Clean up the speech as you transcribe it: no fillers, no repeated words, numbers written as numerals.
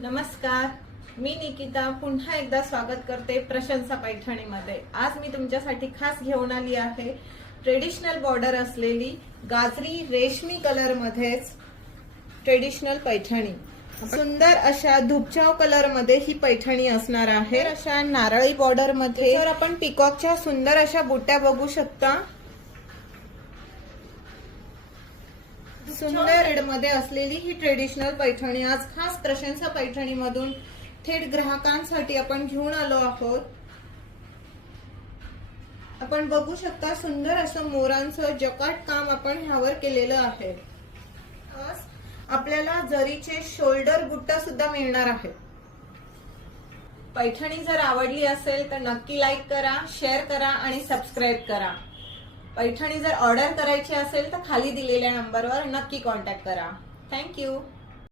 नमस्कार, मी निकिता पुन्हा एकदा स्वागत करते प्रशंसा पैठणीमध्ये। आज मी तुमच्यासाठी खास घेऊन आली आहे ट्रेडिशनल बॉर्डर असलेली गाजरी रेशमी कलर मध्येच ट्रेडिशनल पैठणी। सुंदर अशा धुपचाव कलर मध्ये ही पैठणी असणार आहे। अशा नारळी बॉर्डर मध्ये आपण पिकॉकच्या सुंदर अशा बुट्ट्या बघू शकता। सुंदर रेड मध्ये असलेली ही ट्रेडिशनल पैठणी आज खास प्रशंसा पैठणी मधून थेट ग्राहकांसाठी आपण घेऊन आलो आहोत। आपण बघू शकता सुंदर असं मोरांचं जकाट काम आपण ह्यावर केलेलं आहे। आपल्याला जरीचे शोल्डर बुट्टा सुद्धा मिळणार आहे। पैठणी जर आवडली असेल तर नक्की लाईक करा, शेअर करा आणि सबस्क्राईब करा। पैठणी जर ऑर्डर करायची असेल तर खाली दिलेल्या नंबरवर नक्की कॉन्टॅक्ट करा। थँक्यू।